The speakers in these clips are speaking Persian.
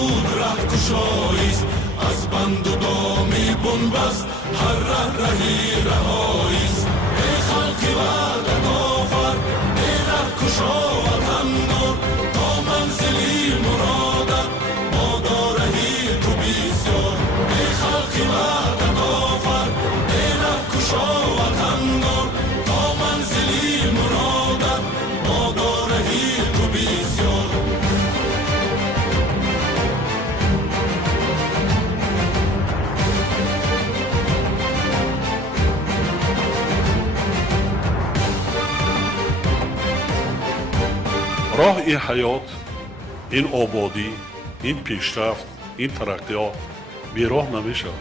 مقصود ره کشاییست، از بند و دامی بنبست هر رهی رهاییست. ای خلقی وعدت آفر، ای ره کشا وطن دار، تا منزلی مرادت بادا رهی تو بسیار. ای خلقی وعدت آفر، ای ره کشا وطن دار، تا منزلی مرادت بادا رهی تو بسیار. راه این حیات، این آبادی، این پیشرفت، این ترقیات بیراه نمیشه. یک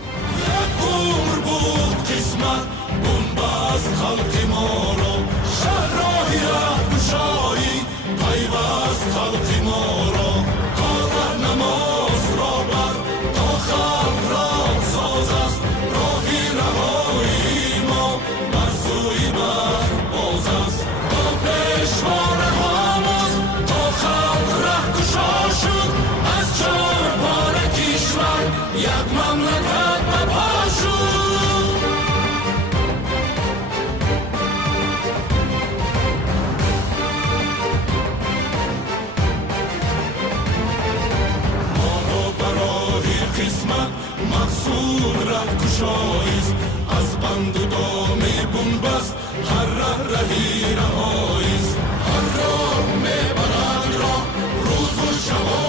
عمر بود قسمت بنبست خلق ما را، شهرراهی ره گشایی پیوست خلق ما را. تا رهنماست رهبر، تا خلق را ساز است، راهی رهایی ما بر سوی بخت باز است. تا پیشوار هاماست، تا خلق ره گشا شد، از چهار پاره کشور یک مملکت به پا شد. ما را برای قسمت مقصود ره کشاییست، از بند و دام بنبست هر رهی رهاییست. هر راه میبرد راه روز و شب